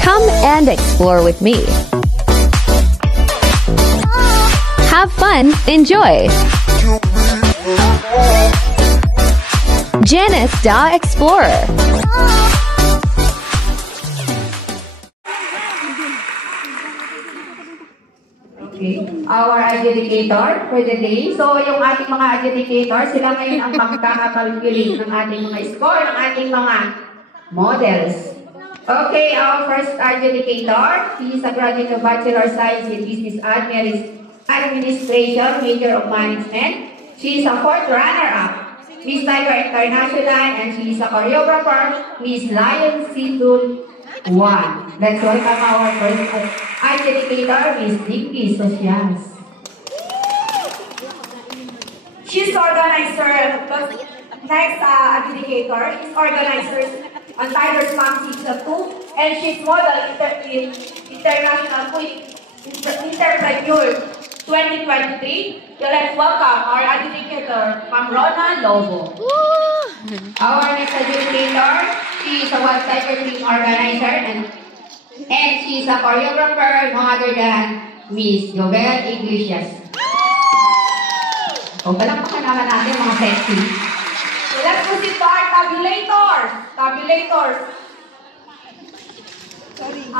Come and explore with me. Have fun, enjoy. Janice the Explorer. Okay, our adjudicator for the day. So, yung ating mga adjudicator, sila ngayon ang magkakakalculate ng ating mga score, ng ating mga models. Okay, our first adjudicator, he is a graduate of Bachelor of Science in Business Administration, Major of Management. She is a fourth runner-up, Miss Tiger International, and she is a choreographer, Miss Lion Season 1. Let's welcome our first adjudicator, Miss Dinky Socias. She's organizer. Next adjudicator is organizer on Tiger's Mom Season 2, and she's model in International Queen Entrepreneur 2023. So let's welcome our adjudicator, Ma'am Rona Lobo. Our next adjudicator, she is a Wild Tiger team organizer and she is a choreographer, no other than Miss Jovel Iglesias. O, palakpakan naman natin mga sexy. So let's proceed to our tabulators.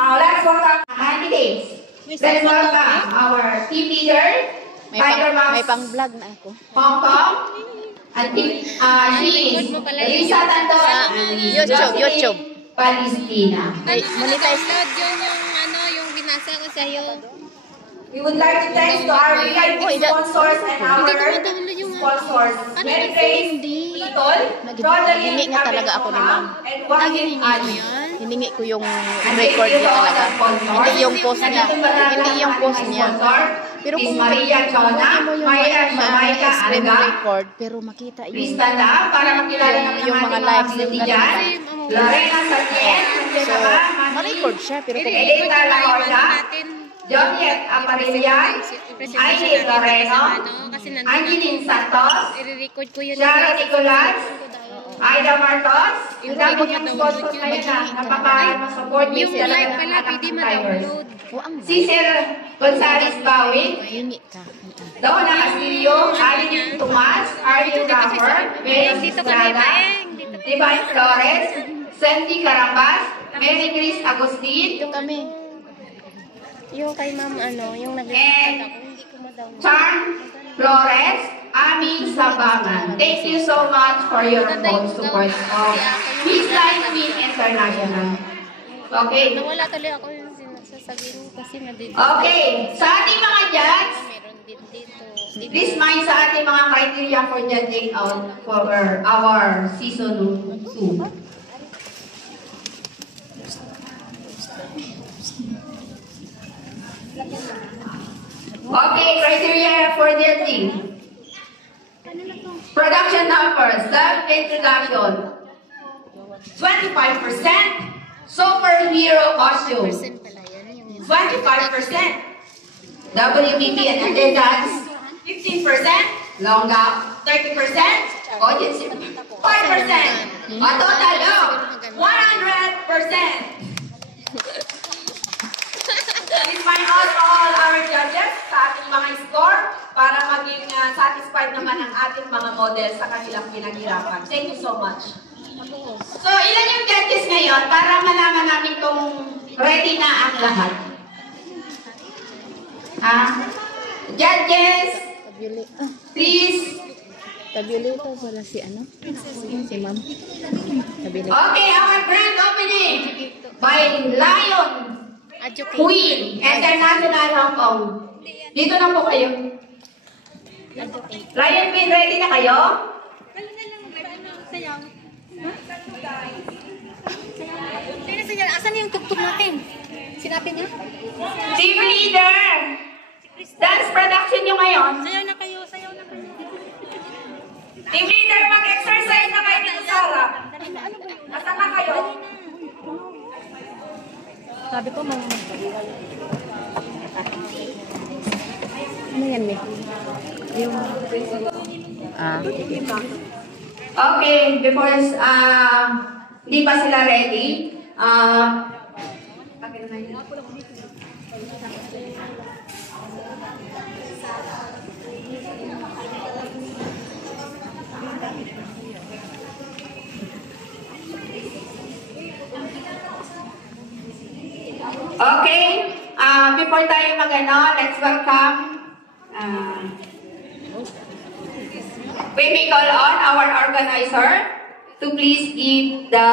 Let's welcome Candidates. Let's welcome our team leader, Tiger Moms. May pang-vlog na ako. Hong Kong. And she is Lisa Tanton and YouTube. Palestina. Monetize. Yung binasa ko sa'yo. We would like to thank to our VIP sponsors and our sponsors. Mary Grace, Itol, Hiningi nga talaga ako ni Ma'am. and Joaquin Ali. Hiningi ko yung record niya talaga. Hindi yung post niya. Hindi yung post niya. Pero kung Maria Chona, Maya Shamaika screen Alga, record, pero makita yung Kristanda, para makilala naman yung ng mga ating lives mga beauty yung dyan. Lorena Satien, so, ma-record siya, pero kung Edita Laorda, Joniet Aparilian, Aileen Loreno, Angeline Santos, Sharon Nicolas, Aida Martos, yung dami niyang sponsors ngayon na napaka-supportive talaga ng ating Tigers. Si Sir Gonzales Bawin, Donna Castillo, Aline Tomas, Arlene Rapper, Mary Estrada, Divine Flores, Sandy Carambas, Mary Grace Agustin, yung kami. Yung kay Ma'am, yung and Charm Flores, Ami Sabangan. Thank you so much for your full support of Miss Life Queen International. Okay. Nawala tuloy ako yung sinasasabihin kasi madidito. Okay. Sa ating mga judge, Meron din dito. please mind sa ating mga criteria for judging out for our season 2. Okay, criteria for judging. Production numbers, self-introduction. 25% superhero costume. 25% WBB and attendance. 15% long gap. 30% audience. 5%. A total of 100%. Please find out all our judges sa ating mga score para maging satisfied naman ang ating mga models sa kanilang pinaghirapan. Thank you so much. So, ilan yung judges ngayon para malaman namin kung ready na ang lahat? Judges, please. Tabulito pala si Si Ma'am. Tabulito. Okay, our grand opening by Lion Queen International Hong Kong. Dito na po kayo. Lion Queen, ready na kayo? Asan yung tugtog natin? Sinapin niya? Team leader! Dance production nyo ngayon. Sayaw na kayo, sayaw na kayo. Team leader, mag-exercise na kayo dito, Sarah. Nasaan na kayo? Sabi ko, mga ano yan, May? Yung... Okay, before, hindi pa sila ready. Okay, before tayo let's welcome. We may call on our organizer to please give the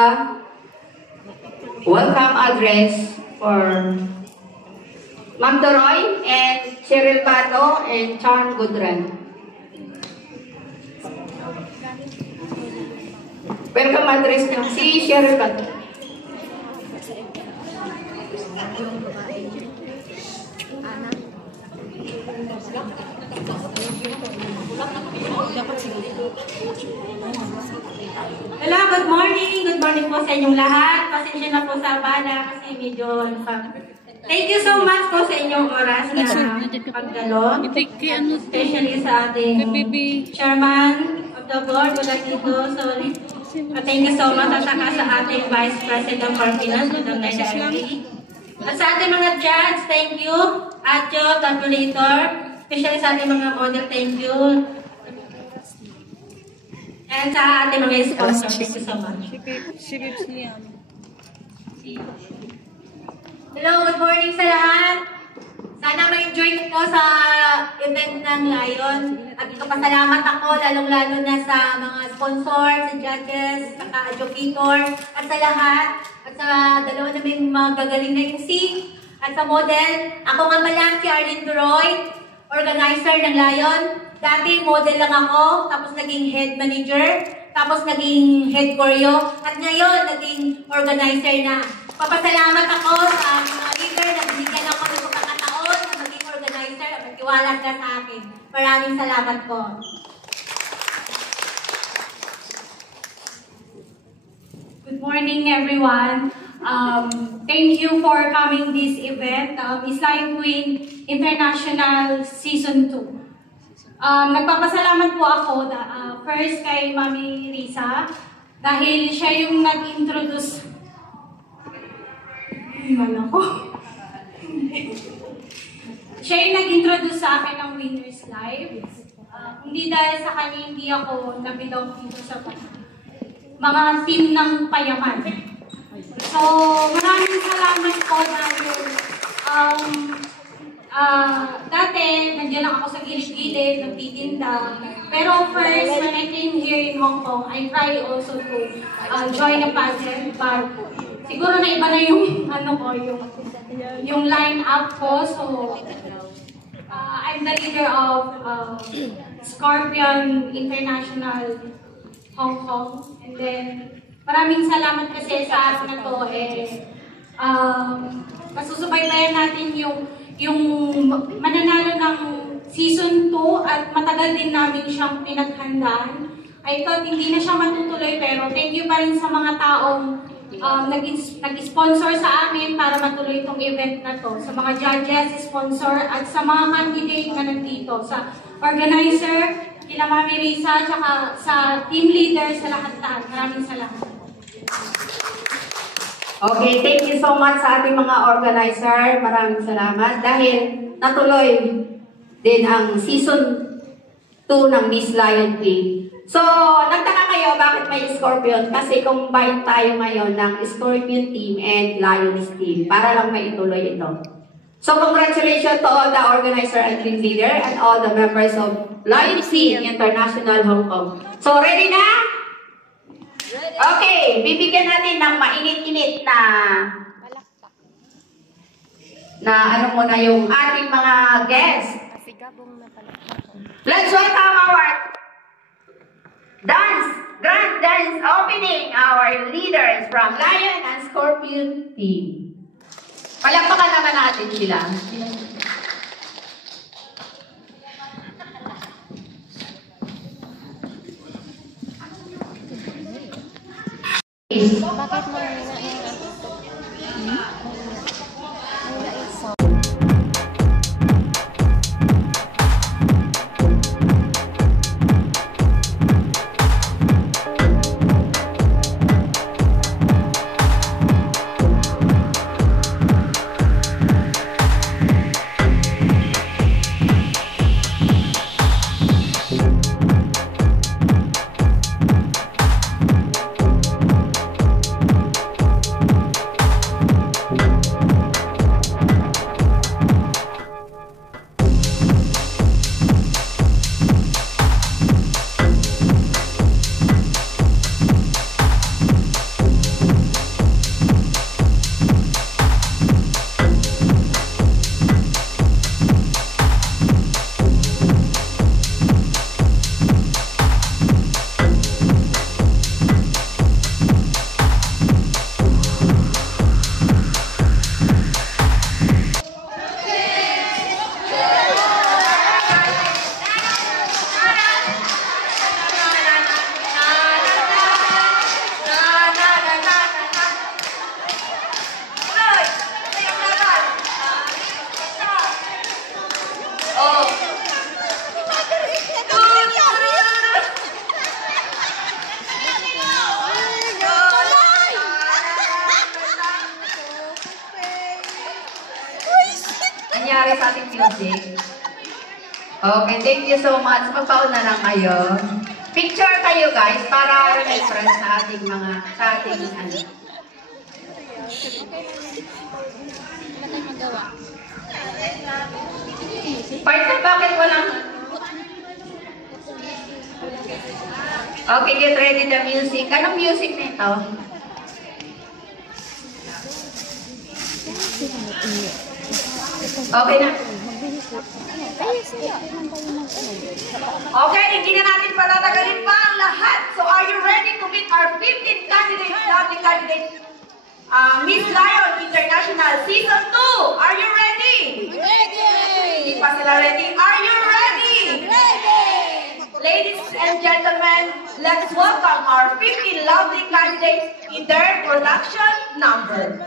welcome address for Ma'am Doroy and Cheryl Pato and Charm Gudran. Welcome address ng si Cheryl Pato. Hello, good morning. Good morning po sa inyong lahat. Pasensya na po sa abala kasi medyo Thank you so much po sa inyong oras na paggalon. Especially sa ating chairman of the board, Madam Tito. Sorry. Thank you so much at saka sa ating Vice President for Finance, Madam Naida Arki. At sa ating mga judge, thank you. Atyo, calculator. Especially sa ating mga model, thank you. And sa ating mga sponsors, thank you so much. Hello, good morning sa lahat. Sana ma-enjoy ko sa event ng Lion. At ipapasalamat ako, lalong-lalo na sa mga sponsors, sa judges, sa adjudicator, at sa lahat. At sa dalawa naming mga gagaling na MC, at sa model. Ako nga pala si Arlene Duroy, organizer ng Lion. Dati model lang ako, tapos naging head manager, tapos naging head choreo, at ngayon naging organizer na. Papasalamat ako sa mga leader na binigyan ako ng pagkakataon na maging organizer at magtiwala ka sa akin. Maraming salamat po. Good morning, everyone. Thank you for coming this event, Islion Queen International Season 2. Nagpapasalamat po ako first kay Mami Risa dahil siya yung nag-introduce siya yung nag-introduce sa akin ng Winners Live. Hindi dahil sa kanya hindi ako nabilog dito sa mga team ng payaman. So, maraming salamat po dahil dati, nandiyan lang ako sa gilid-gilid, nagtitinda. Pero first, when I came here in Hong Kong, I try also to join a pageant. But siguro na iba na yung, yung line-up ko. So, I'm the leader of Scorpion International Hong Kong. And then, maraming salamat kasi sa araw na to. Masusubaybayan natin yung mananalo ng Season 2 at matagal din namin siyang pinaghandaan. I thought hindi na siya matutuloy pero thank you pa rin sa mga taong nag-sponsor sa amin para matuloy itong event na to. Sa mga judges, sponsor at sa mga candidate na nandito. Sa organizer, kina Mami Risa, at sa team leader, sa lahat-lahat. Maraming salamat. Okay, thank you so much sa ating mga organizer. Maraming salamat dahil natuloy din ang Season 2 ng Miss Lion Queen. So, nagtaka kayo bakit may Scorpion? Kasi combine tayo ngayon ng Scorpion team and Lioness team para lang maituloy ito. So, congratulations to all the organizer and team leader and all the members of Lion Team International Hong Kong. So, ready na? Okay, bibigyan natin ng mainit-init na ano muna yung ating mga guests. Let's welcome our grand dance opening, our leaders from Lion and Scorpion team. Palakpakan naman natin sila. Bakit mo nangyari sa ating music. Okay, thank you so much. Magpauna lang kayo. Picture kayo guys para reference sa ating ano. Wala tayong magawa. Partner, bakit walang... Okay, get ready the music. Anong music nito? Okay na. Okay, hindi na natin patatagalin pa ang lahat. So are you ready to meet our 15 candidates, lovely candidates? Miss Lion International Season 2, are you ready? Ready! Hindi pa sila ready. Are you ready? Ready! Ladies and gentlemen, let's welcome our 15 lovely candidates in their production number.